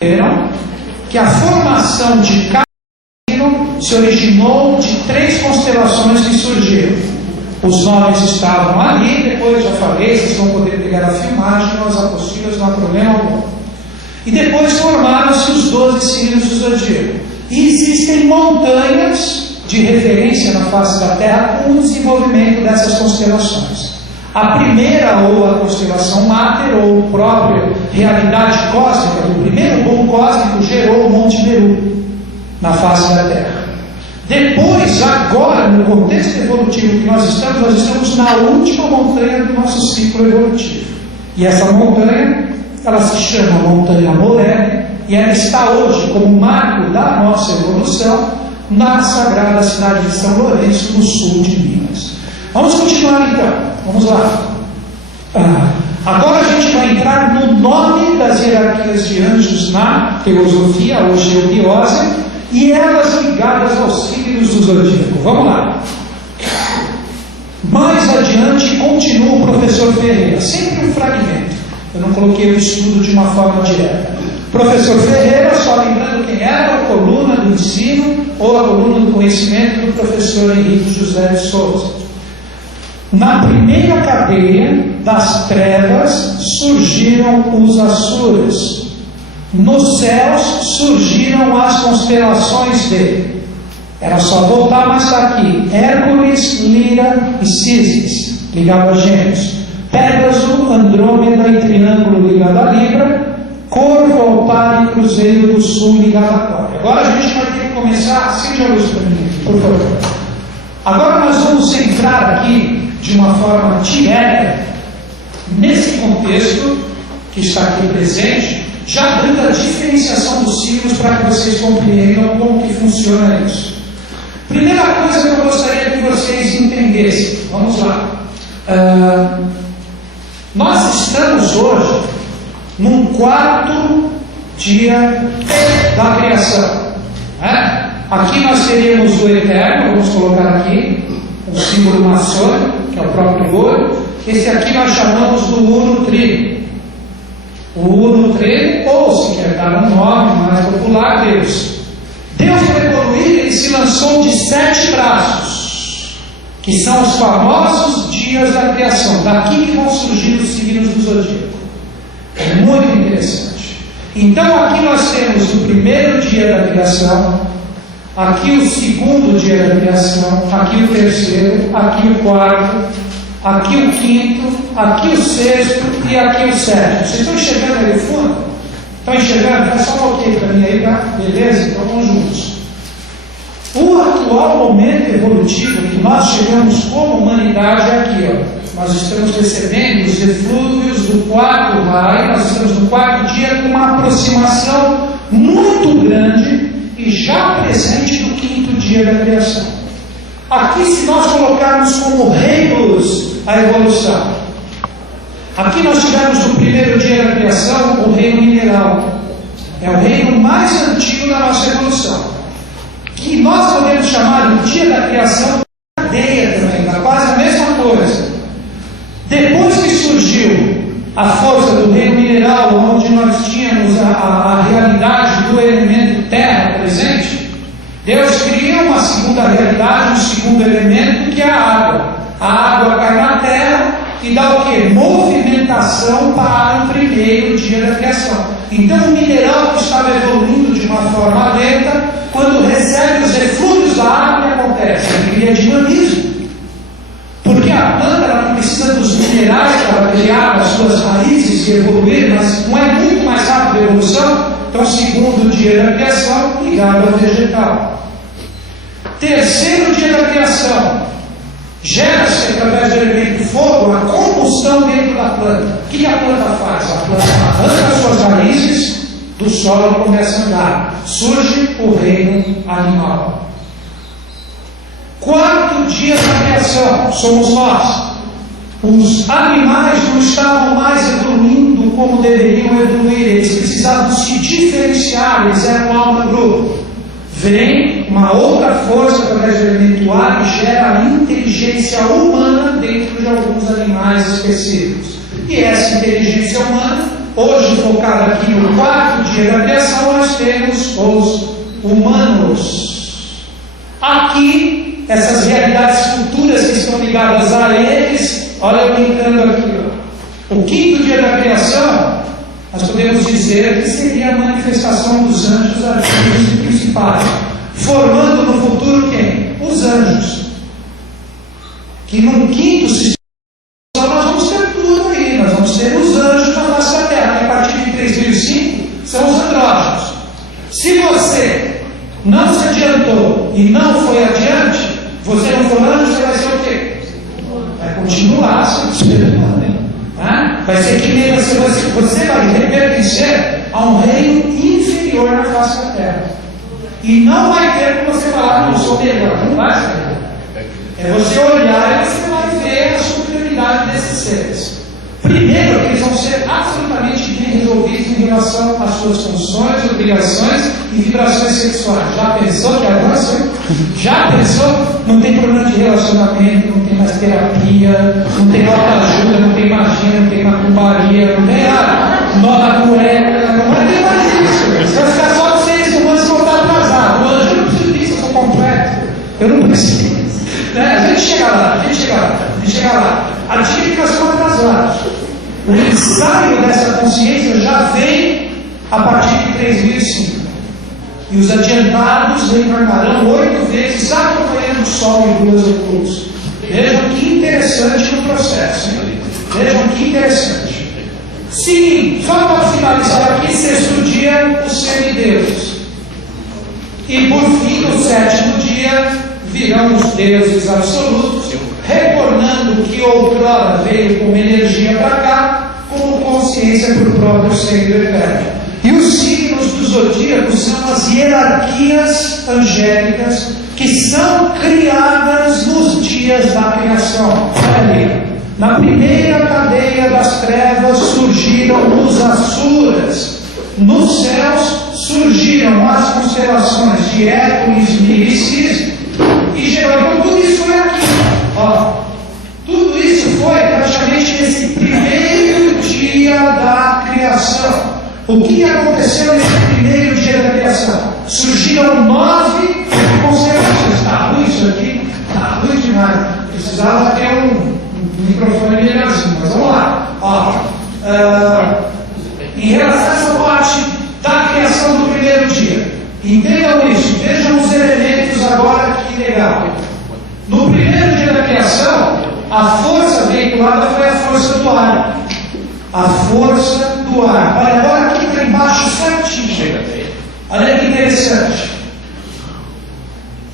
que a formação de cada signo se originou de 3 constelações que surgiram. Os nomes estavam ali, depois já falei, vocês vão poder pegar a filmagem, as apostilas, não há problema algum. E depois formaram-se os 12 signos do zodíaco. E existem montanhas de referência na face da Terra com o desenvolvimento dessas constelações. A primeira, ou a constelação Máter, ou a própria realidade cósmica do primeiro boom cósmico, gerou o Monte Meru na face da Terra. Depois, agora, no contexto evolutivo que nós estamos na última montanha do nosso ciclo evolutivo. E essa montanha, ela se chama Montanha Morene, e ela está hoje como marco da nossa evolução na sagrada cidade de São Lourenço, no sul de Minas. Vamos continuar então, vamos lá. Agora a gente vai entrar no nome das hierarquias de anjos na teosofia, ou geobiose, e elas ligadas aos signos do zodíaco. Vamos lá. Mais adiante continua o professor Ferreira, sempre um fragmento. Eu não coloquei o estudo de uma forma direta. Professor Ferreira, só lembrando quem era a coluna do ensino ou a coluna do conhecimento do professor Henrique José de Souza. Na primeira cadeia das trevas surgiram os Asuras. Nos céus surgiram as constelações de... Era só voltar, mas está aqui. Hércules, Lira e Cisnes, ligado a Gêmeos. Pégaso, Andrômeda e Triângulo, ligado a Libra. Corvo, Alpar e Cruzeiro do Sul, ligado a Aquário. Agora a gente vai ter que começar... Acende a luz para mim, por favor. Agora nós vamos entrar aqui de uma forma direta nesse contexto que está aqui presente, já dando a diferenciação dos signos para que vocês compreendam como que funciona isso. Primeira coisa que eu gostaria que vocês entendessem, vamos lá. Nós estamos hoje num 4º dia da criação. Né? Aqui nós teríamos o Eterno, vamos colocar aqui um símbolo maçônico, que é o próprio ouro. Esse aqui nós chamamos do Uno Trino. O Uno Trino, ou se quer dar um nome mais popular, Deus. Deus, para evoluir, ele se lançou de 7 braços, que são os famosos dias da criação. Daqui que vão surgir os signos do zodíaco. É muito interessante. Então aqui nós temos o primeiro dia da criação, aqui o segundo dia da criação, aqui o terceiro, aqui o 4º, aqui o 5º, aqui o 6º e aqui o 7º. Vocês estão enxergando ali no fundo? Estão enxergando? Faz só um ok para mim aí, tá? Beleza? Então vamos juntos. O atual momento evolutivo que nós chegamos como humanidade é aqui, ó. Nós estamos recebendo os eflúvios do 4º raio, nós estamos no 4º dia com uma aproximação muito grande e já presente do 5º dia da criação. Aqui, se nós colocarmos como reinos a evolução, aqui nós tivemos no primeiro dia da criação o reino mineral. É o reino mais antigo da nossa evolução, que nós podemos chamar o dia da criação de cadeia também, tá quase a mesma coisa. Depois que surgiu a força do reino mineral, onde nós tínhamos a realidade do elemento terra presente, Deus cria uma segunda realidade, um segundo elemento, que é a água. A água cai na terra e dá o quê? Movimentação para o primeiro dia da criação. Então o mineral que estava evoluindo de uma forma lenta, quando recebe os eflúvios da água, o que acontece? Ele cria dinamismo. Porque a planta ela não precisa dos minerais para criar as suas raízes e evoluir, mas não é muito mais rápido a evolução. Então, segundo dia da criação, ligado ao vegetal. Terceiro dia da criação, gera-se através do elemento fogo a combustão dentro da planta. O que a planta faz? A planta arranca as suas raízes do solo e começa a andar. Surge o reino animal. 4º dia da criação, somos nós. Os animais não estavam mais evoluindo como deveriam evoluir, eles precisavam se diferenciar, eles eram um alto grupo. Vem uma outra força através do elemento ar e gera a inteligência humana dentro de alguns animais específicos. E essa inteligência humana hoje focado aqui no quarto dia da criação, nós temos os humanos. Aqui, essas realidades futuras que estão ligadas a eles, olha eu brincando aqui, ó. O quinto dia da criação, nós podemos dizer que seria a manifestação dos anjos, arcanjos e principados, formando no futuro quem? Os anjos. Que num quinto sistema nós vamos ter tudo aí, nós vamos ter os anjos na face da terra, que a partir de 3005 são os andrógenos. Se você não se adiantou e não foi adiante, você não for anjo, você vai ser o quê? Vai continuar sendo ser humano. Vai ser que nem você vai pertencer a um reino inferior na face da terra. E não vai ter como você falar, não sou melhor, não vai ser. É você olhar e você vai ver a superioridade desses seres. Primeiro, eles vão ser absolutamente bem resolvidos em relação às suas funções, obrigações e vibrações sexuais. Já pensou que avança? Já pensou? Não tem problema de relacionamento, não tem mais terapia, não tem autoajuda, não tem magia, não tem macumbaria, não tem nó na cueca, não tem mais isso. Você vai ficar só com 6 humanos e voltar atrasado. O anjo, eu não preciso disso, eu sou completo. Eu não preciso. A gente chega lá. A dica é que nós somos atrasados. O ensaio dessa consciência já vem a partir de 3005. E os adiantados reencarnarão 8 vezes acompanhando o Sol e luas ocultos. Vejam que interessante no processo. Hein? Vejam que interessante. Seguinte, só para finalizar aqui, sexto dia, os semideuses. E por fim, no sétimo dia, virão os deuses absolutos, retornando o que outrora veio como energia para cá, como consciência para o próprio ser eterno. E os signos do zodíaco são as hierarquias angélicas que são criadas nos dias da criação. Olha ali, na primeira cadeia das trevas surgiram os asuras. Nos céus surgiram as constelações de Hércules, Mírices e Gerônimo. Tudo isso foi aqui. Ó, tudo isso foi praticamente nesse primeiro dia da criação. O que aconteceu nesse primeiro dia da criação? Surgiram 9 constelações. Está ruim isso aqui? Está ruim demais. Precisava ter um microfone melhorzinho, mas vamos lá. Ó, em relação a essa parte da criação do primeiro dia, entendam isso, vejam os elementos agora, que legal. No primeiro dia da criação, a força veiculada foi a força do ar. A força do ar. Olha, agora aqui está embaixo certinho. Olha que interessante.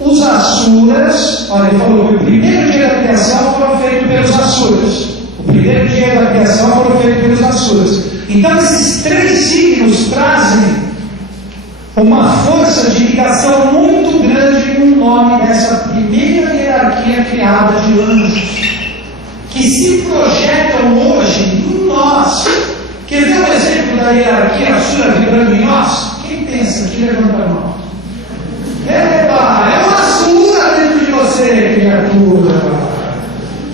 Os asuras, olha, ele falou que o primeiro dia da criação foram feitos pelos asuras. O primeiro dia da criação foram feitos pelos asuras. Então esses 3 signos trazem uma força de ligação muito grande com o nome dessa primeira hierarquia criada de anjos, que se projetam hoje em nós. Quer ver um exemplo da hierarquia Asura vibrando em nós? Quem pensa que levanta a mão? Eba, é o Asura dentro de você, criatura.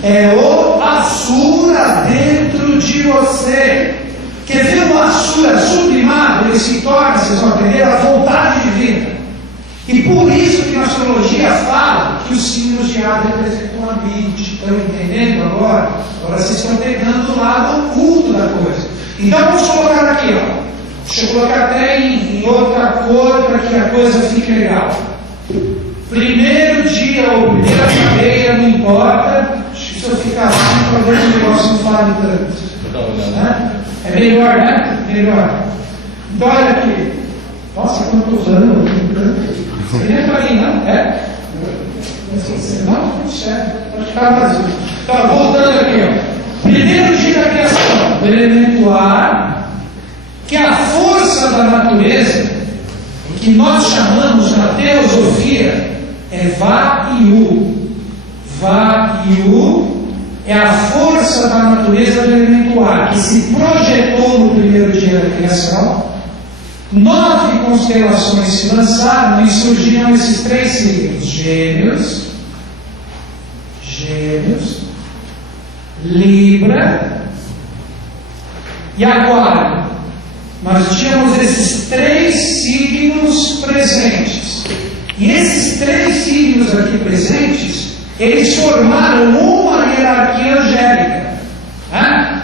É o Asura dentro de você. Quer ver o Asura sublimado? Ele se torna, vocês vão entender, a vontade divina. E por isso que na astrologia fala que os signos de ar representam a mente. Estão entendendo agora? Agora vocês estão pegando o lado oculto da coisa. Então vamos colocar aqui, ó. Deixa eu colocar até em outra cor para que a coisa fique legal. Primeiro dia ou primeira cadeia, não importa. Se eu ficar assim, talvez o negócio não fale tanto. Né? É melhor, né? Melhor. Então olha aqui. Nossa, quantos anos? Seria para mim, não? É? Não, tudo certo. Pode ficar vazio. Então, voltando aqui, ó. Primeiro dia da criação, do elemento ar, que é a força da natureza, que nós chamamos na teosofia, é Vayu. Vayu é a força da natureza do elemento ar, que se projetou no primeiro dia da criação. 9 constelações se lançaram e surgiram esses 3 signos: Gêmeos, Libra e Aquário. nós tínhamos esses 3 signos presentes. E esses 3 signos aqui presentes, eles formaram uma hierarquia angélica.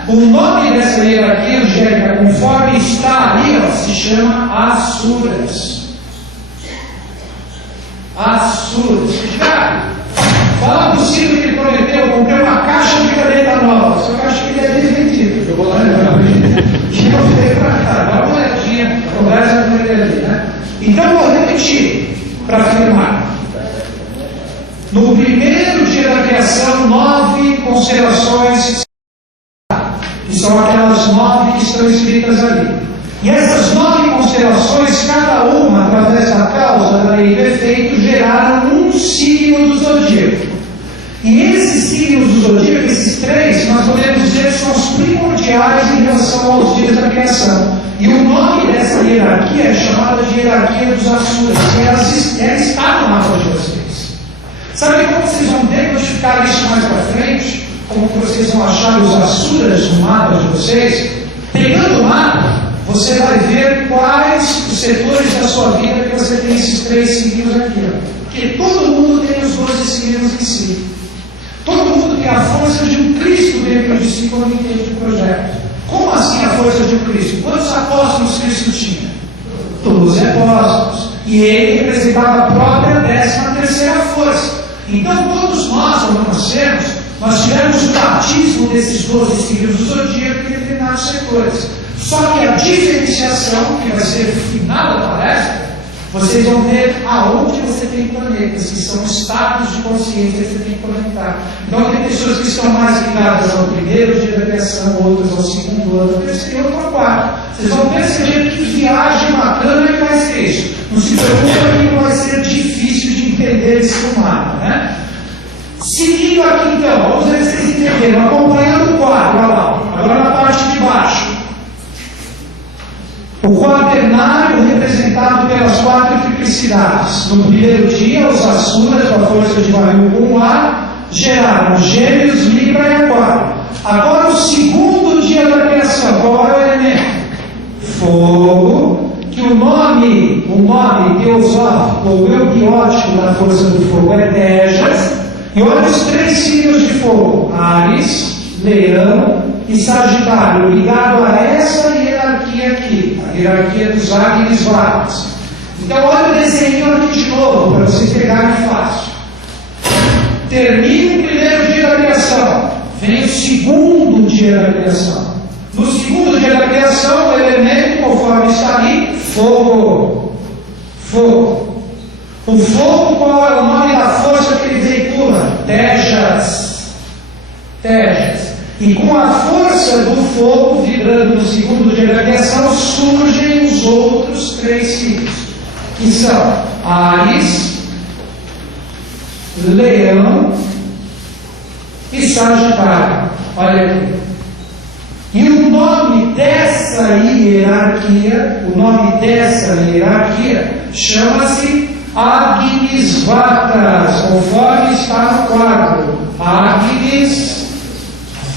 O nome dessa hierarquia angélica, conforme está ali, se chama Asuras. Asuras. Já fala do signo que ele prometeu, eu comprei uma caixa de caneta nova, só que eu acho que ele é desvendido. Eu vou lá e eu veio para cá, dá uma olhadinha, conversa com ele ali, né? Então vou repetir para afirmar. No primeiro dia da criação, 9 constelações, que são aquelas 9 que estão escritas ali. E essas 9 constelações, cada uma, através da causa, da lei do efeito, geraram um signo do zodíaco. E esses signos do zodíaco, esses 3, nós podemos dizer que são os primordiais em relação aos dias da criação. E o nome dessa hierarquia é chamada de hierarquia dos Asuras, e ela está no mapa de vocês. Sabe como vocês vão decodificar isso mais para frente? Como que vocês vão achar os Asuras no mapa de vocês? Pegando o mapa, você vai ver quais os setores da sua vida que você tem esses 3 signos aqui. Porque todo mundo tem os 12 signos em si. Todo mundo tem a força de um Cristo dentro de si quando entende o projeto. Como assim a força de um Cristo? Quantos apóstolos Cristo tinha? 12 apóstolos. E ele representava a própria 13ª força. Então todos nós, quando nascemos, nós tivemos o batismo desses 12 signos do zodíaco em determinados setores. Só que a diferenciação, que vai ser o final da palestra, vocês vão ver aonde você tem planetas, que são estados de consciência que você tem que conectar. Então tem pessoas que estão mais ligadas ao primeiro dia da criação, outras ao segundo, outras ao terceiro, outras ao quarto. Vocês vão perceber que viagem bacana que vai ser isso. Não se preocupa que não vai ser difícil de entender esse mapa, né? Seguindo aqui então, vamos ver se vocês entenderam, acompanhando o quadro, olha lá, agora na parte de baixo. O quaternário representado pelas 4 triplicidades. No primeiro dia, os Asuras, com a força de barril com ar, geraram Gêmeos, Libra e Aquário. Agora, o segundo dia da criação, qual é o elemento? Fogo, que o nome teosófico ou eubiótico da força do fogo é Tejas. E olha os 3 signos de fogo: Áries, Leão e Sagitário, ligado a essa hierarquia aqui, a hierarquia dos Agnis Vatas. Então olha o desenho aqui de novo, para vocês pegarem fácil. Termina o primeiro dia da criação, vem o segundo dia da criação. No segundo dia da criação, o elemento, conforme está ali, fogo. Fogo. O fogo, qual é o nome da força que ele veicula? Tejas. Tejas. E com a força do fogo, vibrando no segundo dia da criação, surgem os outros 3 signos, que são Áries, Leão e Sagitário. Olha aqui. E o nome dessa hierarquia, chama-se Agnis Vatas, conforme está no quadro. Agnis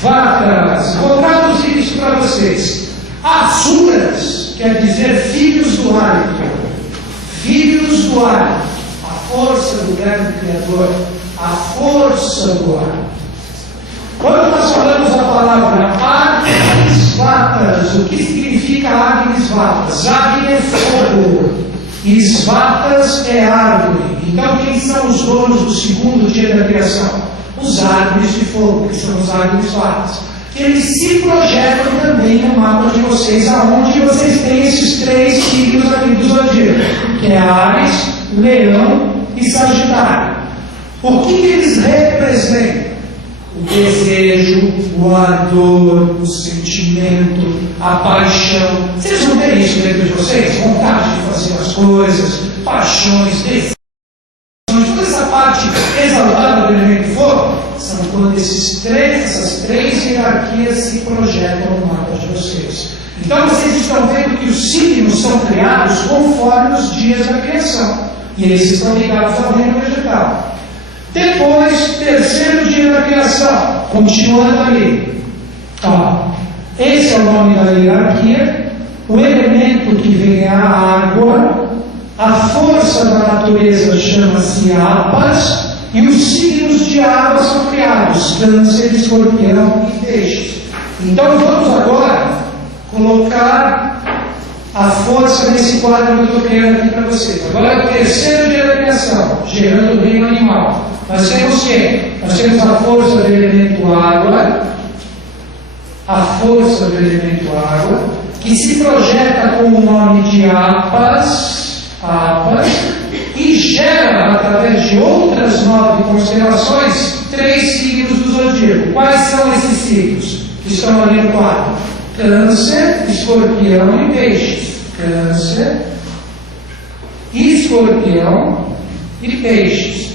Vatas. Vou traduzir isso para vocês. Asuras quer dizer filhos do hálito. Filhos do hálito. A força do verbo criador. A força do hálito. Quando nós falamos a palavra Agnis Vatas, o que significa Agnis Vatas? Agni é fogo. E Svatas é árvore. Então quem são os donos do segundo dia da criação? Os Agnis de fogo, que são os Agnis Vatas. Eles se projetam também no mapa de vocês, aonde vocês têm esses 3 signos aqui do zodíaco, que é Áries, Leão e Sagitário. O que eles representam? O desejo, o ardor, o sentimento, a paixão. Vocês não têm isso dentro de vocês? Vontade de fazer as coisas, paixões, desejos. Toda essa parte exaltada do elemento fogo são quando essas 3 hierarquias se projetam no mapa de vocês. Então vocês estão vendo que os signos são criados conforme os dias da criação. E eles estão ligados ao reino vegetal. Depois, terceiro dia da criação, continuando ali. Esse é o nome da hierarquia. o elemento que vem é a água, a força da natureza chama-se Apas, e os signos de água são criados, Câncer, Escorpião e Peixes. Então vamos agora colocar a força desse quadro que eu estou criando aqui para vocês. Agora é o terceiro dia da criação, gerando o reino animal. Nós temos quem? Nós temos a força do elemento água, a força do elemento água, que se projeta com o nome de Apas, e gera, através de outras 9 constelações, 3 signos do zodíaco. Quais são esses signos que estão ali no quadro? Câncer, Escorpião e Peixes. Câncer, Escorpião e Peixes.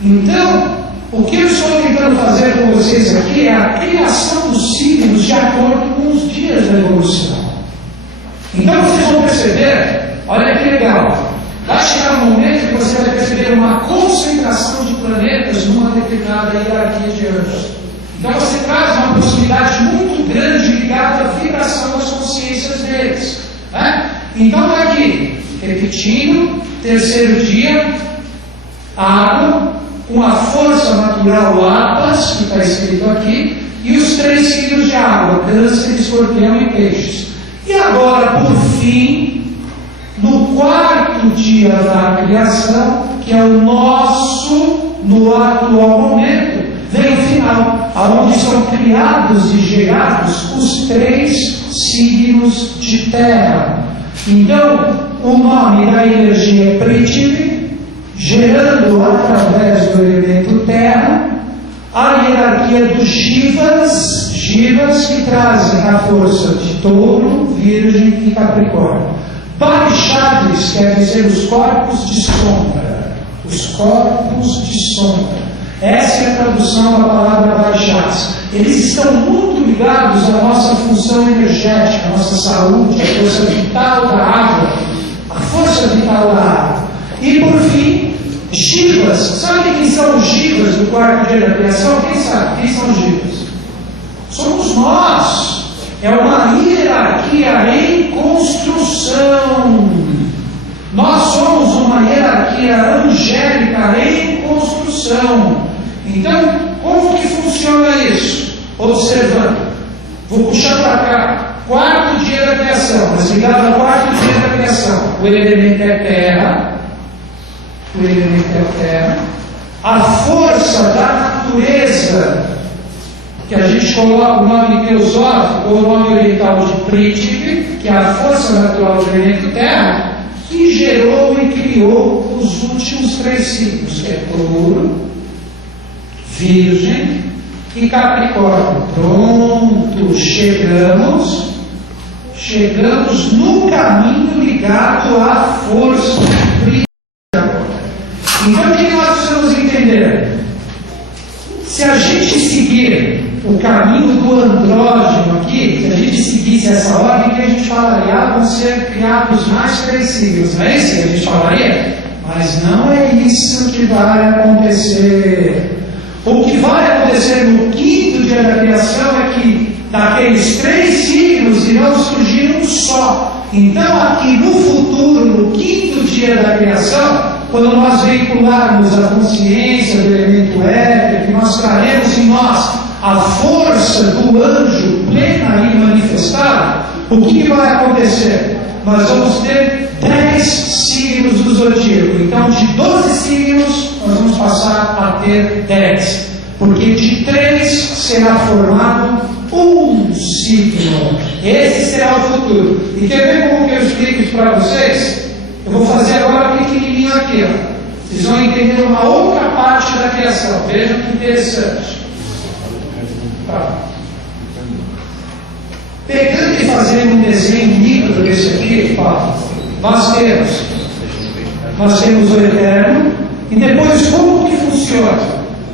Então, o que eu estou tentando fazer com vocês aqui é a criação dos signos de acordo com os dias da evolução. Então vocês vão perceber, olha que legal, vai chegar um momento que você vai perceber uma concentração de planetas numa determinada hierarquia de anjos. Então você traz uma possibilidade muito grande ligada à vibração das consciências deles. Né? Então está aqui, repetindo, terceiro dia, água, com a força natural Apas, que está escrito aqui, e os 3 signos de água, Câncer, Escorpião e Peixes. E agora, por fim, no 4º dia da criação, que é o nosso, no atual momento, vem o final, onde são criados e gerados os 3 signos de terra. Então, o nome da energia é Prithvi, gerando através do elemento terra a hierarquia dos Jivas, que trazem a força de Touro, Virgem e Capricórnio. Parishadis quer dizer os corpos de sombra. Os corpos de sombra. Essa é a tradução da palavra Parishadis. Eles estão muito ligados à nossa função energética, à nossa saúde, à força vital da água, a força vital da água. E por fim, Jivas. Sabe quem são os Jivas do 4º dia da criação? Quem sabe? Quem são os Jivas? Somos nós. É uma hierarquia em construção. Nós somos uma hierarquia angélica em construção. Então, como que funciona isso? Observando. Vou puxar para cá. 4º dia da criação, mas ligado ao 4º dia da criação. O elemento é terra. O elemento é terra. A força da natureza, que a gente coloca o nome teosófico ou o nome oriental de Prithvi, que é a força natural do elemento terra, que gerou e criou os últimos 3 signos, que é Touro, Virgem e Capricórnio. Pronto, chegamos no caminho ligado à força de Prithvi. Então, o que nós precisamos entender? Se a gente seguir o caminho do andrógeno aqui, se a gente seguisse essa ordem, que a gente falaria, vão ser criados mais 3 signos, não é isso que a gente falaria? Mas não é isso que vai acontecer. O que vai acontecer no 5º dia da criação é que daqueles 3 signos irão surgir um só. Então, aqui no futuro, no 5º dia da criação, quando nós veicularmos a consciência do elemento éter, que nós traremos em nós a força do anjo plena e manifestada, o que vai acontecer? Nós vamos ter 10 signos do zodíaco. Então, de 12 signos, nós vamos passar a ter 10. Porque de 3 será formado um signo. Esse será o futuro. E quer ver como que eu explico isso para vocês? Eu vou fazer agora pequenininho aqui, ó. Vocês vão entender uma outra parte da criação. Vejam que interessante. Tá. Pegando e fazendo um desenho líquido desse aqui, ó, nós temos o eterno, e depois como que funciona?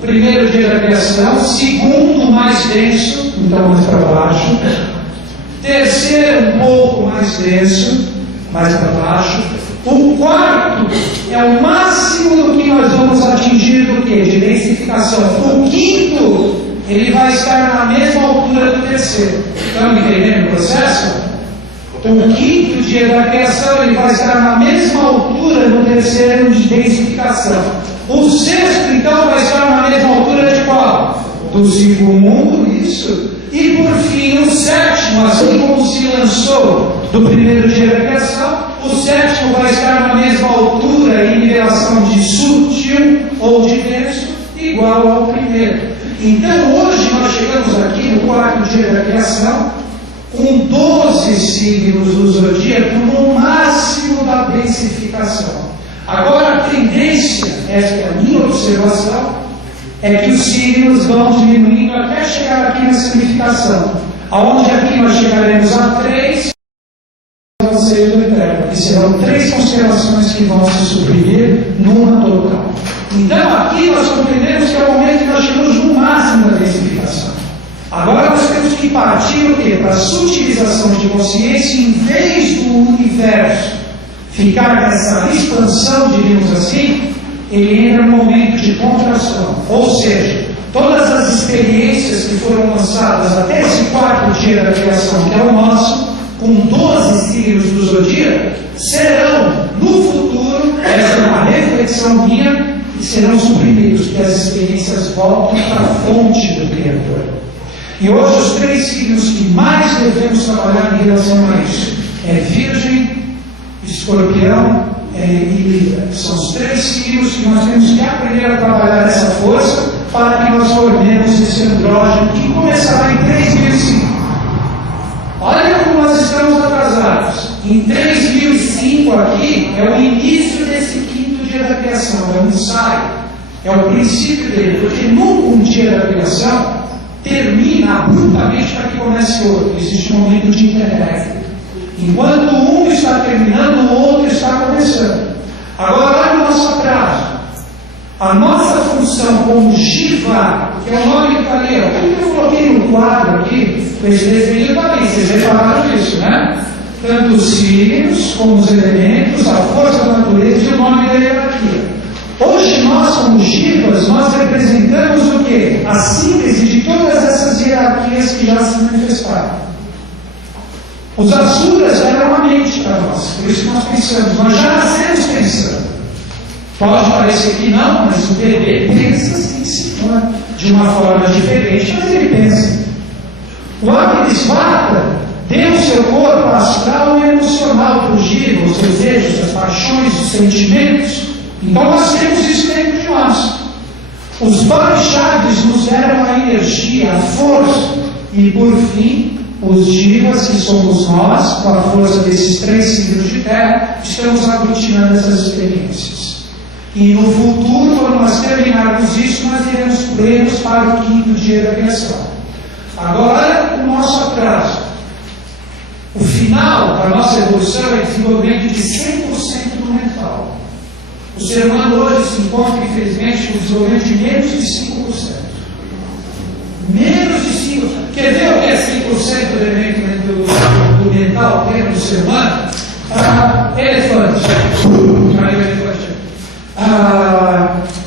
1º dia da criação, 2º mais denso, então mais para baixo, 3º um pouco mais denso, mais para baixo, o 4º é o máximo do que nós vamos atingir do que? De densificação. O 5º, ele vai estar na mesma altura do 3º. Estão entendendo o processo? O quinto dia da criação, ele vai estar na mesma altura do terceiro de deificação. O sexto, então, vai estar na mesma altura de qual? Do segundo, isso. E por fim, o sétimo, assim como se lançou do primeiro dia da criação, o sétimo vai estar na mesma altura em relação de sutil ou de denso, igual ao primeiro. Então, hoje nós chegamos aqui no quarto dia da criação, com 12 signos do zodíaco no máximo da densificação. Agora, a tendência, esta é a minha observação, é que os signos vão diminuindo até chegar aqui na significação, aonde aqui nós chegaremos a 3 anseios do Eterno, que serão 3 constelações que vão se suprimir numa total. Então, aqui nós compreendemos que é o momento que nós chegamos no máximo da densificação. Agora nós temos que partir o quê? Para a sutilização de consciência, em vez do universo ficar nessa expansão, diríamos assim, ele entra no momento de contração. Ou seja, todas as experiências que foram lançadas até esse quarto dia da criação, que é o nosso, com 12 signos do zodíaco, serão, no futuro, essa é uma reflexão minha, e serão suprimidos, que as experiências voltem para a fonte do Criador. E hoje os 3 signos que mais devemos trabalhar em relação a isso é Virgem, Escorpião e Libra. São os 3 signos que nós temos que aprender a trabalhar essa força para que nós formemos esse andrógeno que começará em 3005. Olha como nós estamos atrasados. Em 3005 aqui é o início desse quinto dia da criação, é o ensaio, é o princípio dele, porque num dia da criação termina abruptamente para que comece outro. Existe um momento de interregno. Enquanto um está terminando, o outro está começando. Agora, olha o nosso atraso. A nossa função como Shiva, que é o nome que está ali, eu coloquei no quadro aqui, com esse desenho está ali, vocês repararam disso, né? Tanto os signos, como os elementos, a força da natureza e o nome da hierarquia. Hoje nós, como Shivas, nós representamos o quê? A síntese de todas essas hierarquias que já se manifestaram. Os Asuras eram a mente para nós, por isso que nós pensamos, nós já nascemos pensando. Pode parecer que não, mas o bebê pensa assim, sim, de uma forma diferente, mas ele pensa. O Agnisvata deu o seu corpo astral e emocional para o Jiva, os desejos, as paixões, os sentimentos. Então nós temos isso dentro de nós. Os Vaishnavas nos deram a energia, a força, e por fim, os Jivas, que somos nós, com a força desses 3 signos de terra, estamos aglutinando essas experiências. E no futuro, quando nós terminarmos isso, nós iremos plenos para o quinto dia da criação. Agora, o nosso atraso. O final da nossa evolução é desenvolvimento de 100% do mental. O ser humano hoje se encontra, infelizmente, com desenvolvimento de menos de 5%. Menos de 5%. Quer ver o que é 5% do elemento do mental dentro do ser humano? Elefante.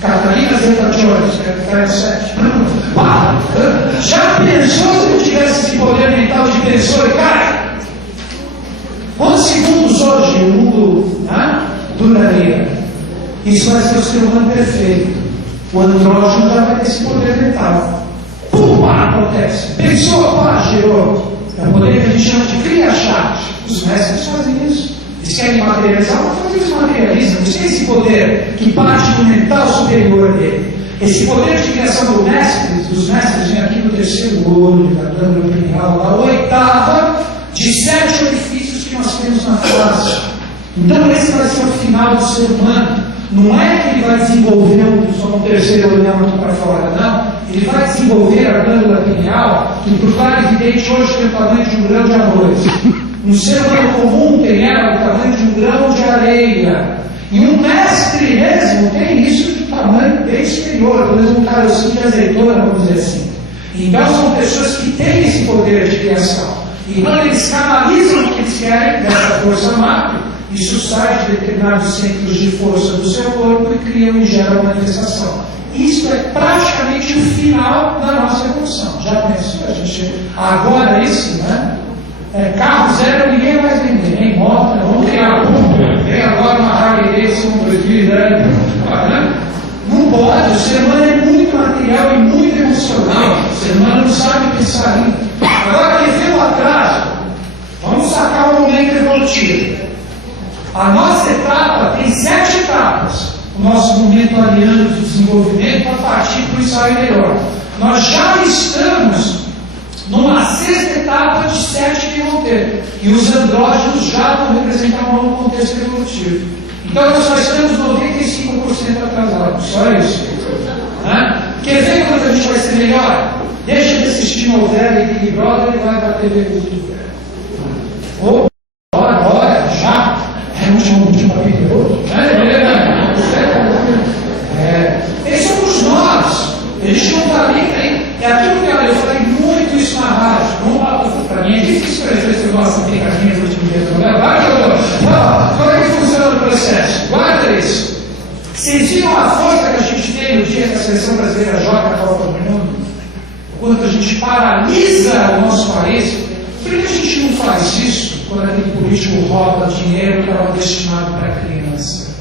Catarina Zeta-Jones, que é 7. Já pensou se eu tivesse esse poder mental de pessoa? Cara, quantos segundos hoje o mundo duraria? Isso vai ser o ser humano perfeito. O andrógeno já vai ter esse poder mental. Pum, acontece. Pensou, gerou. É o poder que a gente chama de cria-chave. Os mestres fazem isso. Eles querem materializar, mas eles materializam. Eles têm esse poder que parte do mental superior dele. Esse poder de criação dos mestres vem aqui no terceiro olho, da glândula pineal, da 8ª de 7 orifícios que nós temos na face. Então esse vai ser o final do ser humano. Não é que ele vai desenvolver um terceiro olhão aqui para fora, não. Ele vai desenvolver a glândula pineal, que por claro evidente hoje tem o tamanho de um grão de arroz. Um ser humano comum tem ela o tamanho de um grão de areia. E um mestre mesmo tem isso de tamanho bem superior, por exemplo, um carocinho de azeitona, vamos dizer assim. Então são pessoas que têm esse poder de criação. E quando eles canalizam o que eles querem dessa força mágica, isso sai de determinados centros de força do seu corpo e criam e geram manifestação. Isso é praticamente o final da nossa evolução. Já pensou? A gente agora isso, né? Carro zero, ninguém mais vender, nem moto, vamos criar Uber, vem agora uma Harley Davidson 2010. Não pode, o ser humano é muito material e muito emocional, o ser humano não sabe pensar ainda. Agora, quer ver o atraso? Vamos sacar o momento evolutivo. A nossa etapa tem 7 etapas. O nosso momento ariano de desenvolvimento para partir para o ensaio melhor. Nós já estamos numa 6ª etapa de 7 que vão ter. E os andrógenos já vão representar um novo contexto evolutivo. Então nós só estamos 95% atrasados. Só isso. Quer ver quando a gente vai ser melhor? Deixa de assistir novela e Big Brother e vai para a TV Cultura. Bora, já. É o último capítulo. Esses somos nós. A gente não está ali. É aquilo que eu falei muito isso na rádio. Para mim é difícil para você gosta de ficar aqui nos últimos dias. Como é que funciona o processo? Guarda isso. Vocês viram a força que a gente tem no dia que a seleção brasileira joga a Copa do Mundo? Quando a gente paralisa o nosso país, por que a gente não faz isso quando aquele político rouba dinheiro que era destinado para a criança?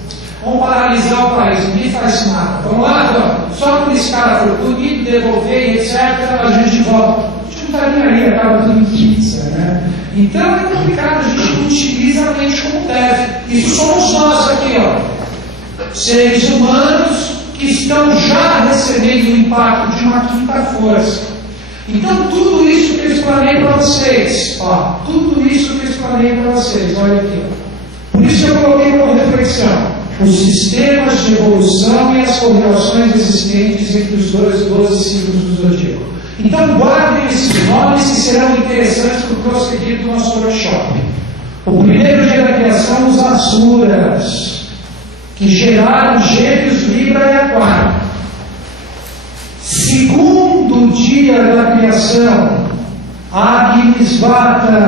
Vamos paralisar o país, ninguém faz nada. Vamos lá, só quando esse cara for punido, devolver, etc., a gente volta. A gente não está nem aí, acaba tudo em pizza, né? Então é complicado, a gente não utiliza a mente como deve. Isso somos nós aqui, seres humanos que estão já recebendo o impacto de uma 5ª força. Então, tudo isso que eu explanei para vocês, tudo isso que eu explanei para vocês, olha aqui. Por isso eu coloquei como reflexão os sistemas de evolução e as correlações existentes entre os 12 signos do zodíaco. Então, guardem esses nomes que serão interessantes para o prosseguir do nosso workshop. O primeiro dia da criação, os Asuras, que geraram Gêmeos, Libra e Aquário. Segundo dia da criação, Agnisvatas,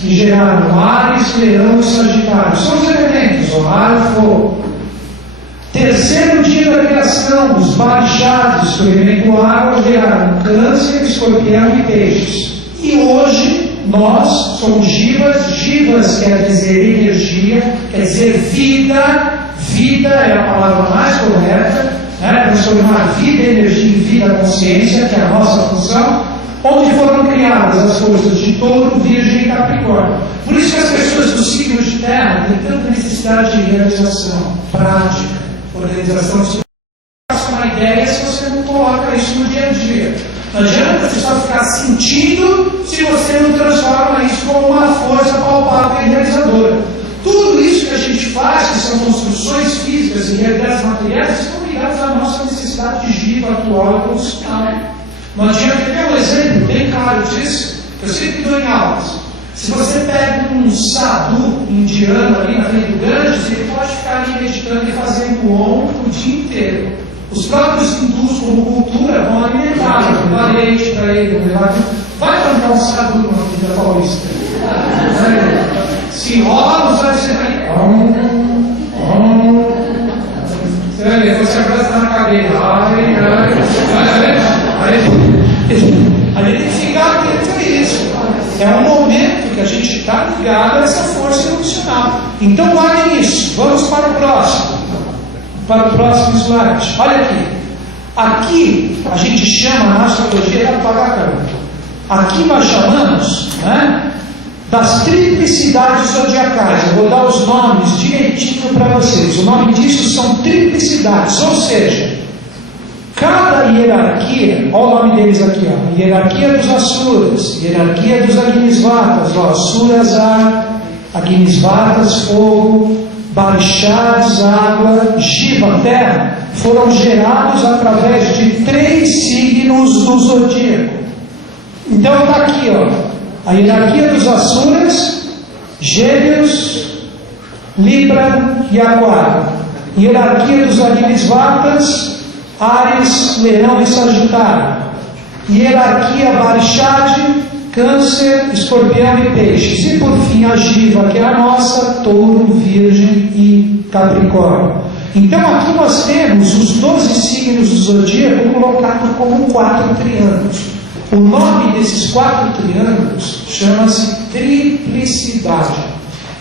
que geraram Áries, Leão e Sagitário. São os elementos, ar e fogo. Terceiro dia da criação, os Baixados, que o elemento água, geraram Câncer, Escorpião e Peixes. E hoje, nós somos Jivas. Jivas quer dizer energia, quer dizer vida. Vida é a palavra mais correta. Transformar vida, energia em vida, consciência, que é a nossa função, onde foram criadas as forças de Touro, Virgem e Capricórnio. Por isso que as pessoas do signo de Terra têm tanta necessidade de realização, prática, organização. Você não faça uma ideia se você não coloca isso no dia a dia. Não adianta você só ficar sentindo se você não transforma isso como uma força palpável e realizadora. Tudo isso que a gente faz, que são construções físicas e realidades materiais, estão ligadas à nossa necessidade de giva atual e condicional. Não adianta ter um exemplo bem claro disso, que eu sempre dou em aulas. Se você pega um sadhu indiano ali na frente do Ganges, ele pode ficar ali meditando e fazendo om o dia inteiro. Os próprios hindus, como cultura, vão alimentar, vão levar leite para ele, vão levar... Vai plantar um sadhu na Avenida Paulista. Se rola, os olhos você vai... Você vai ver, você abraça na cadeira. Ali tem que ficar atento a isso. É um momento que a gente está ligado a essa força emocional. Então guardem isso. Vamos para o próximo. Para o próximo slide. Olha aqui. Aqui a gente chama na astrologia da Pagakana. Aqui nós chamamos, das triplicidades zodiacais. Eu vou dar os nomes direitinho para vocês. O nome disso são triplicidades, ou seja, cada hierarquia, olha o nome deles aqui, hierarquia dos Asuras, hierarquia dos Agnisvatas, Asuras ar, Agnisvatas fogo, Baixados água, Jiva terra, foram gerados através de 3 signos do zodíaco. Então está aqui, a hierarquia dos Asuras, Gêmeos, Libra e Aquário. Hierarquia dos Agnisvatas, Áries, Leão e Sagitário. Hierarquia Varishad, Câncer, Escorpião e Peixes. E por fim a Jiva, que é a nossa, Touro, Virgem e Capricórnio. Então aqui nós temos os 12 signos do zodíaco colocados como 4 triângulos. O nome desses 4 triângulos chama-se triplicidade.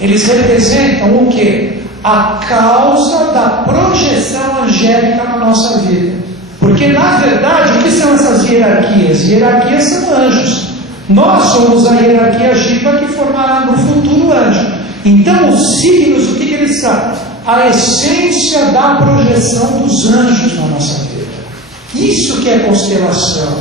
Eles representam o quê? A causa da projeção angélica na nossa vida. Porque, na verdade, o que são essas hierarquias? Hierarquias são anjos. Nós somos a hierarquia Jiva que formará no futuro anjo. Então, os signos, o que eles são? A essência da projeção dos anjos na nossa vida. Isso que é constelação.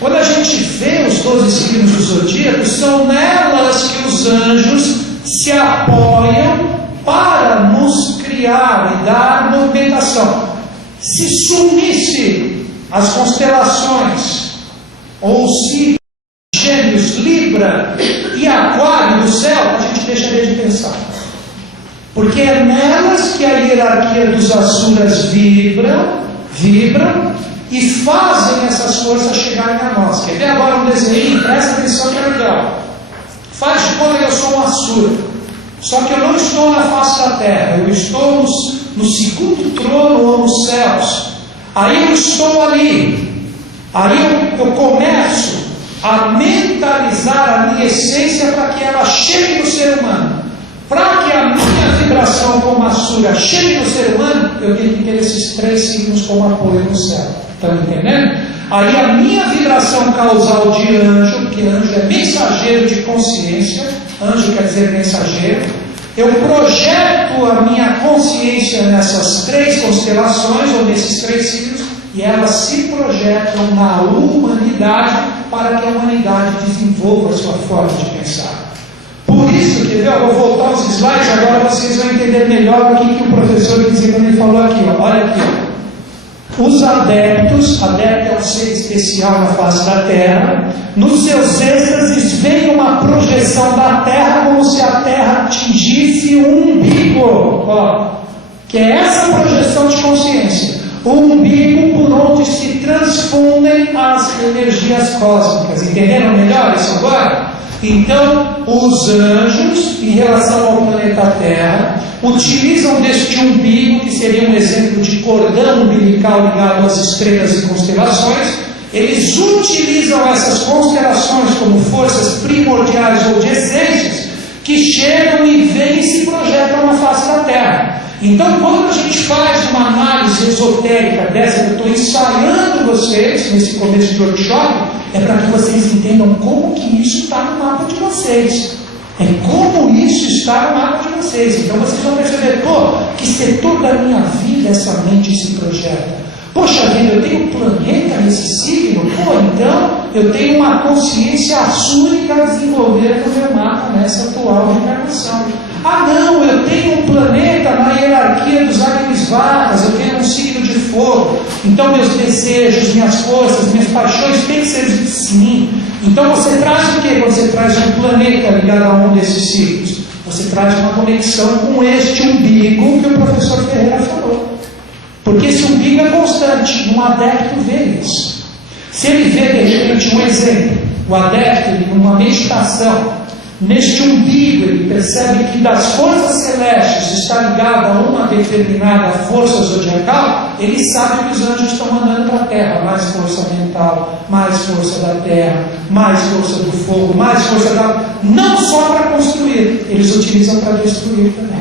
Quando a gente vê os 12 signos do zodíaco, são nelas que os anjos se apoiam para nos criar e dar movimentação. Se sumisse as constelações, ou se Gêmeos, Libra e Aquário do céu, a gente deixaria de pensar. Porque é nelas que a hierarquia dos Asuras vibram e fazem essas forças chegarem a nós. Quer ver agora um desenho? Presta atenção que é legal. Faz de conta que eu sou um Asura. Só que eu não estou na face da terra, eu estou no segundo trono ou nos céus. Aí eu estou ali. Aí eu começo a mentalizar a minha essência para que ela chegue no ser humano. Para que a minha vibração como Asura chegue no ser humano, eu tenho que ter esses 3 signos como apoio no céu. Estão entendendo? Aí a minha vibração causal de anjo, porque anjo é mensageiro de consciência, anjo quer dizer mensageiro, eu projeto a minha consciência nessas 3 constelações, ou nesses 3 signos, e elas se projetam na humanidade para que a humanidade desenvolva a sua forma de pensar. Por isso, quer ver? Eu vou voltar aos slides, agora vocês vão entender melhor o que o professor dizia quando ele falou aqui. Ó. Olha aqui. Ó. Os adepto é um ser especial na face da Terra, nos seus êxtases vem uma projeção da Terra como se a Terra atingisse um umbigo, ó, que é essa projeção de consciência, o umbigo por onde se transfundem as energias cósmicas. Entenderam melhor isso agora? Então, os anjos, em relação ao planeta Terra, utilizam deste umbigo, que seria um exemplo de cordão umbilical ligado às estrelas e constelações, eles utilizam essas constelações como forças primordiais ou de essências, que chegam e vêm e se projetam na face da Terra. Então, quando a gente faz uma análise esotérica dessa, eu estou ensaiando vocês nesse começo de workshop, é para que vocês entendam como que isso está no mapa de vocês. É como isso está no mapa de vocês. Então vocês vão perceber, que setor da minha vida essa mente se projeta. Poxa vida, eu tenho um planeta nesse signo? Então eu tenho uma consciência assúrica a desenvolver no meu mapa nessa atual reencarnação. Ah não, eu tenho um planeta na hierarquia dos Agnisvatas, eu tenho um signo de fogo, então meus desejos, minhas forças, minhas paixões têm que ser sim. Então você traz o quê? Você traz um planeta ligado a um desses signos. Você traz uma conexão com este umbigo que o professor Ferreira falou. Porque esse umbigo é constante, um adepto vê isso. Se ele vê de repente um exemplo, o adepto numa meditação, neste umbigo ele percebe que das forças celestes está ligado a uma determinada força zodiacal, ele sabe que os anjos estão mandando para a Terra mais força mental, mais força da terra, mais força do fogo, mais força da... não só para construir, eles utilizam para destruir também.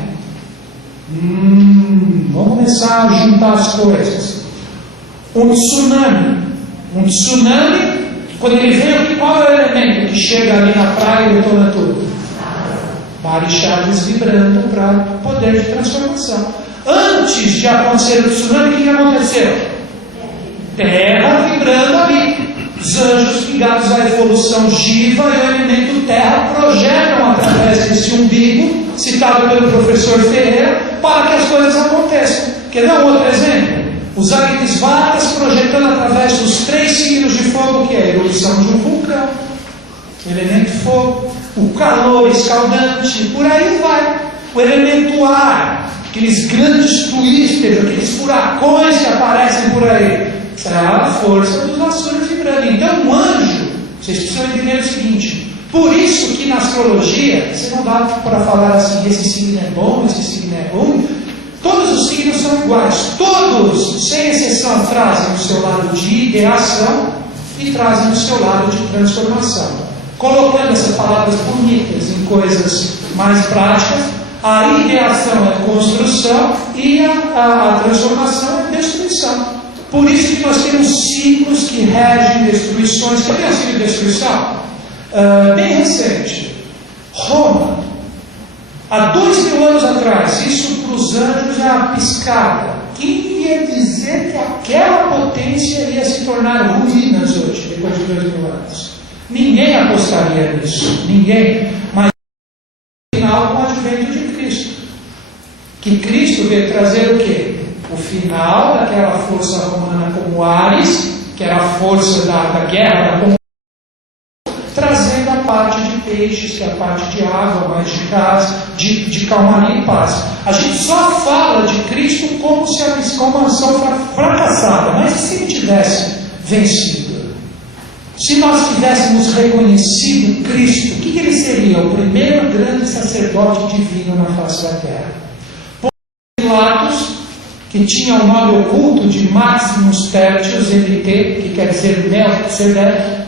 Vamos começar a juntar as coisas. Um tsunami, quando ele vem, qual é o elemento que chega ali na praia e detona tudo? Vários chaves vibrando para poder de transformação. Antes de acontecer o tsunami, o que aconteceu? Terra vibrando ali. Os anjos ligados à evolução Jiva e o elemento terra projetam através desse umbigo, citado pelo professor Ferreira, para que as coisas aconteçam. Quer dar um outro exemplo? Os Agnisvatas projetando através dos 3 signos de fogo, que é a erupção de um vulcão, o elemento fogo, o calor escaldante, por aí vai. O elemento ar, aqueles grandes twisters, aqueles furacões que aparecem por aí, é a força dos Asuras vibrando. Então, um anjo, vocês precisam entender o seguinte: por isso que na astrologia, você não dá para falar assim, esse signo é bom, esse signo é ruim. Todos os signos são iguais, todos, sem exceção, trazem o seu lado de ideação e trazem o seu lado de transformação. Colocando essas palavras bonitas em coisas mais práticas, a ideação é construção e a transformação é destruição. Por isso que nós temos ciclos que regem destruições. Quer ver um ciclo de destruição? Bem recente. Roma. Há 2000 anos atrás, isso para os anjos é uma piscada. Quem ia dizer que aquela potência ia se tornar ruínas hoje, depois de 2000 anos? Ninguém apostaria nisso. Ninguém. Mas no final, com o advento de Cristo. Que Cristo veio trazer o quê? O final daquela força romana como Ares, que era a força da guerra, da conquista, trazendo a parte de peixes, que é a parte de água, mais de casa, de calmaria e paz. A gente só fala de Cristo como se uma ação fracassada, mas e se ele tivesse vencido? Se nós tivéssemos reconhecido Cristo, o que ele seria? O primeiro grande sacerdote divino na face da terra. Pilatos, que tinha o nome oculto de Maximus Tertius MT, que quer dizer Melquisedeque.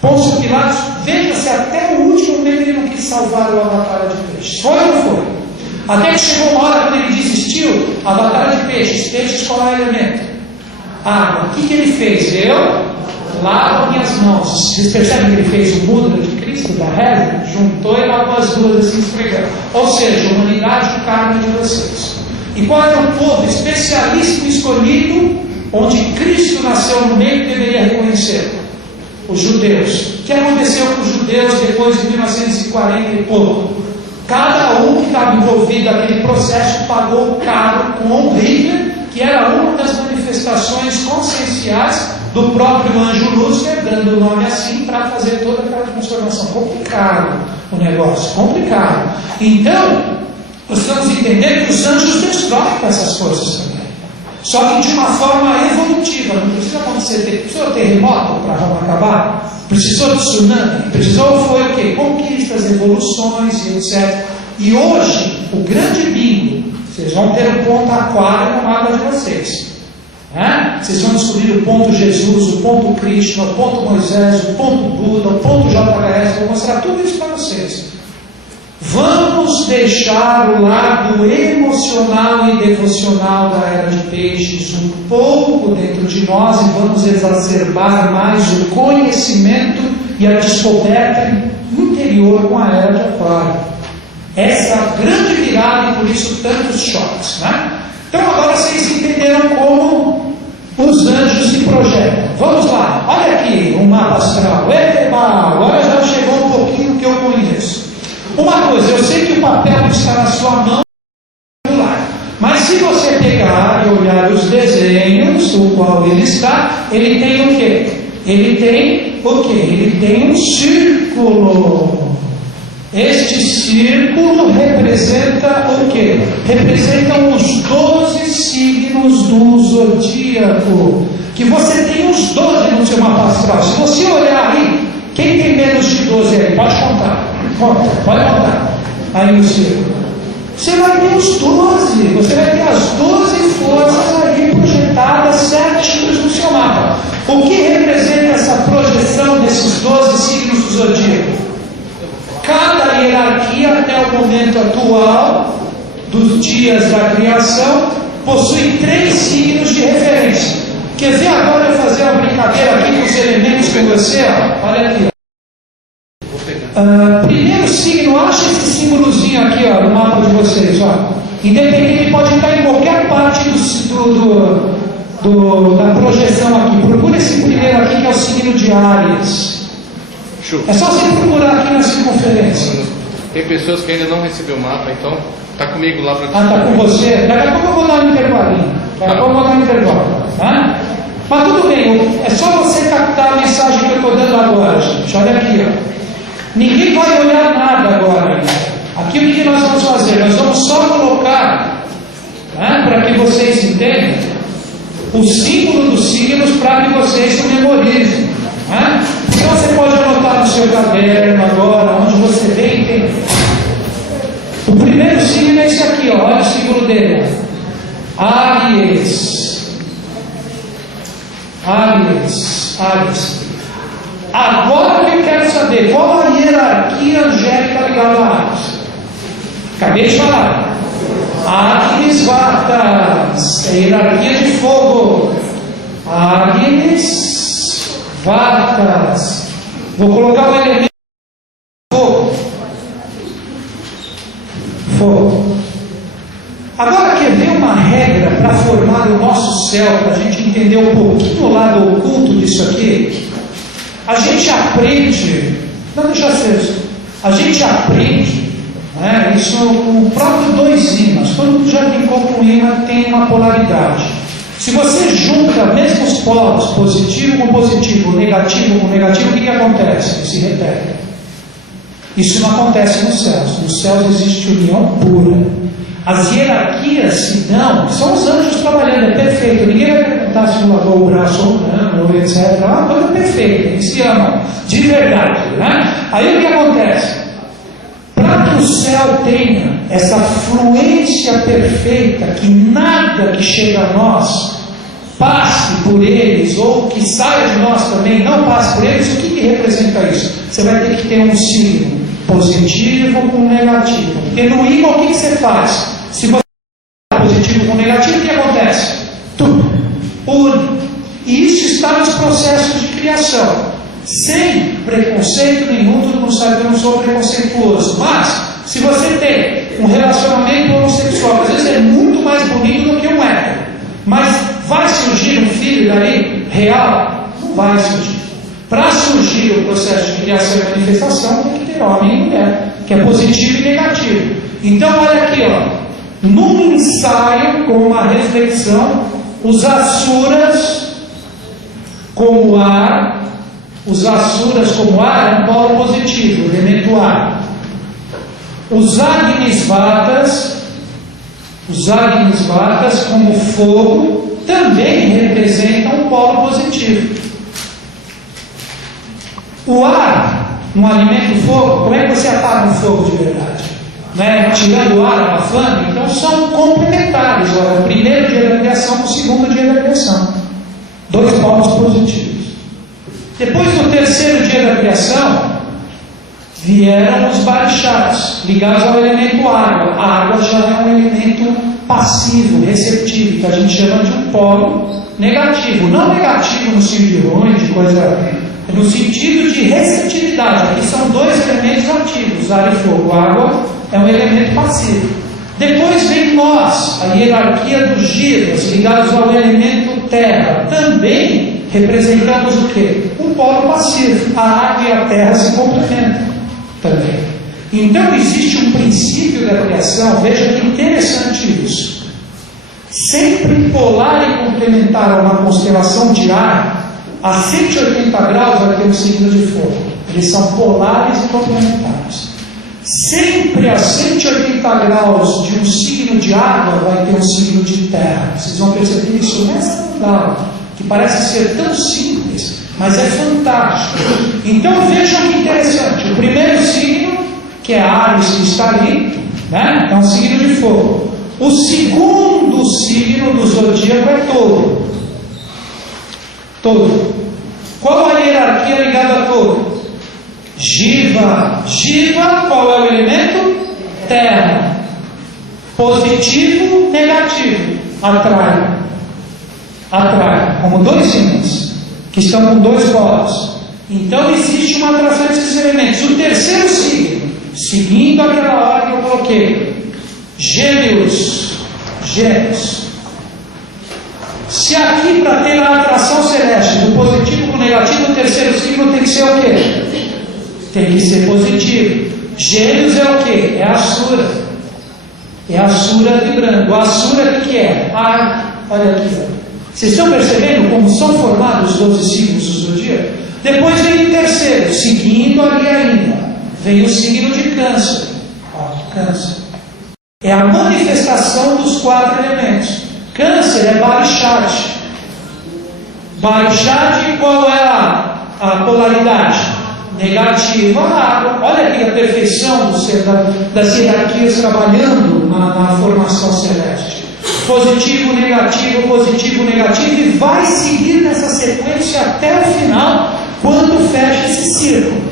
Pôncio Pilatos, veja-se, até o último momento ele não quis salvar o avatar de peixes. Foi ou não foi? Até que chegou uma hora quando ele desistiu, avatar de peixes. Peixes, qual é o elemento? Água. O que ele fez? Eu lavo minhas mãos. Vocês percebem que ele fez o mudra de Cristo, da reza? Juntou e lavou as duas assim esfregando. Ou seja, a humanidade do karma de vocês. E qual era o povo especialíssimo escolhido, onde Cristo nasceu no meio, deveria reconhecer? Os judeus. O que aconteceu com os judeus depois de 1940 e pouco? Cada um que estava envolvido naquele processo pagou caro com Hitler, que era uma das manifestações conscienciais do próprio anjo Lúcifer, dando o nome assim para fazer toda aquela transformação. Complicado o negócio, complicado. Então, nós estamos entendendo que os anjos destroem essas forças também. Só que de uma forma evolutiva. Não precisa acontecer, precisou terremoto para Roma acabar? Precisou de tsunami? Precisou foi o quê? Conquistas, evoluções e etc. E hoje, o grande bingo, vocês vão ter um ponto aquário no mapa de vocês. Vocês vão descobrir o ponto Jesus, o ponto Krishna, o ponto Moisés, o ponto Buda, o ponto JHS. Vou mostrar tudo isso para vocês. Vamos deixar o lado emocional e devocional da era de peixes um pouco dentro de nós e vamos exacerbar mais o conhecimento e a descoberta interior com a era de aquário. Essa é a grande virada e por isso tantos choques. Então agora vocês entenderam como os anjos se projetam. Vamos lá, olha aqui um mapa astral. Eba, agora já chegou um pouquinho que eu conheço. Uma coisa, eu sei que o papel está na sua mão, mas se você pegar e olhar os desenhos, o qual ele está, ele tem o quê? Ele tem o quê? Ele tem um círculo. Este círculo representa o quê? Representam os 12 signos do zodíaco. Que você tem os 12 no seu mapa astral. Se você olhar aí, quem tem menos de 12 aí? Pode contar. Conta, pode contar. Aí no círculo. Você vai ter os 12. Você vai ter as 12 forças aí projetadas certinhos no seu mapa. O que representa essa projeção desses 12 signos do zodíaco? Cada hierarquia, até o momento atual, dos dias da criação, possui 3 signos de referência. Quer ver agora eu fazer uma brincadeira aqui com os elementos com você? Olha aqui. Primeiro signo, acha esse símbolozinho aqui no mapa de vocês. Independente, ele pode estar em qualquer parte da projeção aqui. Procura esse primeiro aqui, que é o signo de Áries. É só você procurar aqui na circunferência. Tem pessoas que ainda não recebeu o mapa, então está comigo lá para está com você? Daqui a pouco eu vou dar um intervalinho. Tá? Mas tudo bem, é só você captar a mensagem que eu estou dando agora, gente. Olha aqui, Ninguém vai olhar nada agora. Aqui o que nós vamos fazer? Nós vamos só colocar, para que vocês entendam, o símbolo dos signos para que vocês se memorizem. Então você pode anotar no seu caderno agora, onde você vem entender. O primeiro signo é esse aqui, olha o símbolo dele. Áries. Agora que eu quero saber, qual a hierarquia angélica ligada a Ares? Acabei de falar. Agnes Vatas, é hierarquia de fogo. Agnes Vatas. Vou colocar o elemento fogo. Fogo. Agora quer ver uma regra para formar o nosso céu, para a gente entender um pouquinho o lado oculto disso aqui? A gente aprende, não deixa ser, a gente aprende, né, isso com o próprio dois ímãs. Todo mundo já brincou com um ímã que tem uma polaridade. Se você junta mesmo os polos, positivo com positivo, negativo com negativo, o que acontece? Se repete. Isso não acontece nos céus. Nos céus existe união pura. As hierarquias se dão, são os anjos trabalhando, é perfeito. Ninguém vai perguntar se um lavou o braço ou não, ou etc. É uma coisa perfeita, eles se amam, de verdade. Né? Aí o que acontece? Para que o céu tenha essa fluência perfeita, que nada que chega a nós passe por eles, ou que saia de nós também não passe por eles, o que representa isso? Você vai ter que ter um signo positivo com negativo. Porque no ímã o que você faz? Se você é positivo com negativo, o que acontece? Tudo. Une. E isso está nos processos de criação. Sem preconceito nenhum, todo mundo sabe que eu não sou preconceituoso. Mas, se você tem um relacionamento homossexual, às vezes é muito mais bonito do que um hétero. Mas vai surgir um filho dali real? Não vai surgir. Para surgir o processo de criação e manifestação, tem que ter homem e mulher, que é positivo e negativo. Então, olha aqui, ó, num ensaio com uma reflexão, os asuras como ar, é um polo positivo, elemento ar. Os agnisvatas como fogo, também representam um polo positivo. O ar, no alimento fogo, como é que você apaga um fogo de verdade? Né? Tirando o ar, abafando? Então são complementares. Olha, o primeiro dia da criação com o segundo dia da criação. Dois polos positivos. Depois do terceiro dia da criação, vieram os barixás, ligados ao elemento água. A água já é um elemento passivo, receptivo, que a gente chama de um polo negativo. Não negativo no sentido de ruim, de coisa... no sentido de receptividade. Aqui são dois elementos ativos, ar e fogo. A água é um elemento passivo. Depois vem nós, a hierarquia dos givas, ligados ao elemento terra. Também representamos o quê? Um polo passivo. A água e a terra se complementam também. Então existe um princípio da criação, veja que interessante isso. Sempre polar e complementar a uma constelação de ar, a 180 graus vai ter um signo de fogo. Eles são polares e complementares. Sempre a 180 graus de um signo de água vai ter um signo de terra. Vocês vão perceber isso nessa aula, que parece ser tão simples, mas é fantástico. Então vejam que interessante. O primeiro signo, que é Áries, que está ali, né? É um signo de fogo. O segundo signo do zodíaco é Touro. Touro. Qual a hierarquia ligada a Touro? Jiva. Jiva, qual é o elemento? Terra. Positivo, negativo. Atrai. Atrai. Como dois signos, que estão com dois polos. Então existe uma atração desses elementos. O terceiro signo, seguindo aquela ordem que eu coloquei. Gêmeos. Gêmeos. Se aqui, para ter a atração celeste do positivo com o negativo, o terceiro signo tem que ser o quê? Tem que ser positivo. Gêmeos é o quê? É a Asura. É a Asura vibrando. A Asura o que é? Olha aqui. Vocês estão percebendo como são formados os 12 signos do zodíaco? Depois vem o terceiro, seguindo ali ainda. Vem o signo de Câncer. Câncer. É a manifestação dos 4 elementos. Câncer é Barixate. Barixate, qual é a polaridade? Negativa, a água. Olha aqui a perfeição das hierarquias trabalhando na formação celeste. Positivo, negativo, e vai seguir nessa sequência até o final, quando fecha esse círculo.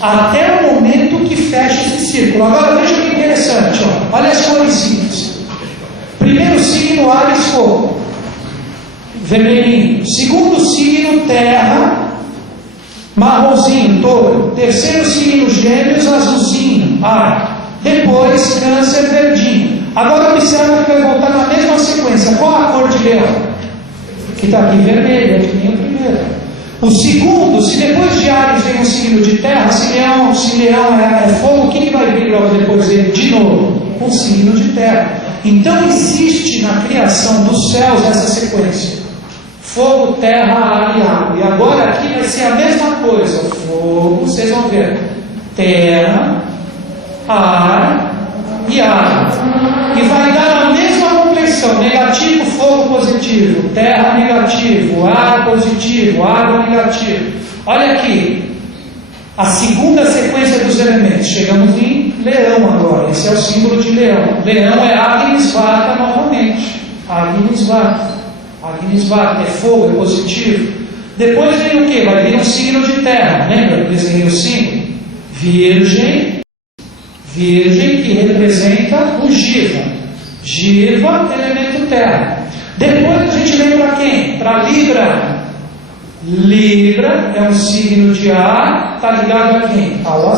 Até o momento que fecha esse círculo. Agora veja que interessante, ó. Olha as corzinhas. Primeiro signo, Áries, fogo, vermelhinho. Segundo signo, terra, marronzinho, touro. Terceiro signo, Gêmeos, azulzinho, ar. Depois, Câncer, verdinho. Agora observa que vai voltar na mesma sequência. Qual a cor de leão? Que está aqui, vermelho, que nem o primeiro. O segundo, se depois de Áries vem um signo de terra, se leão é fogo, o que vai vir logo depois dele? De novo, um signo de terra. Então existe na criação dos céus essa sequência: fogo, terra, ar e água. E agora aqui vai ser a mesma coisa: fogo, vocês vão ver, terra, ar e água. E vai dar a mesma complexão: negativo, fogo positivo, terra negativo, ar positivo, água negativo. Olha aqui, a segunda sequência dos elementos. Chegamos em leão agora. Esse é o símbolo de leão. Leão é Agnis Vata novamente. Agnis Vata. Agnis Vata é fogo, é positivo. Depois vem o que? Vai vir um signo de terra. Lembra que desenhei o signo? Virgem. Virgem, que representa o Jiva. Jiva, elemento terra. Depois a gente vem para quem? Para Libra. Libra é um signo de ar, está ligado a quem? Ao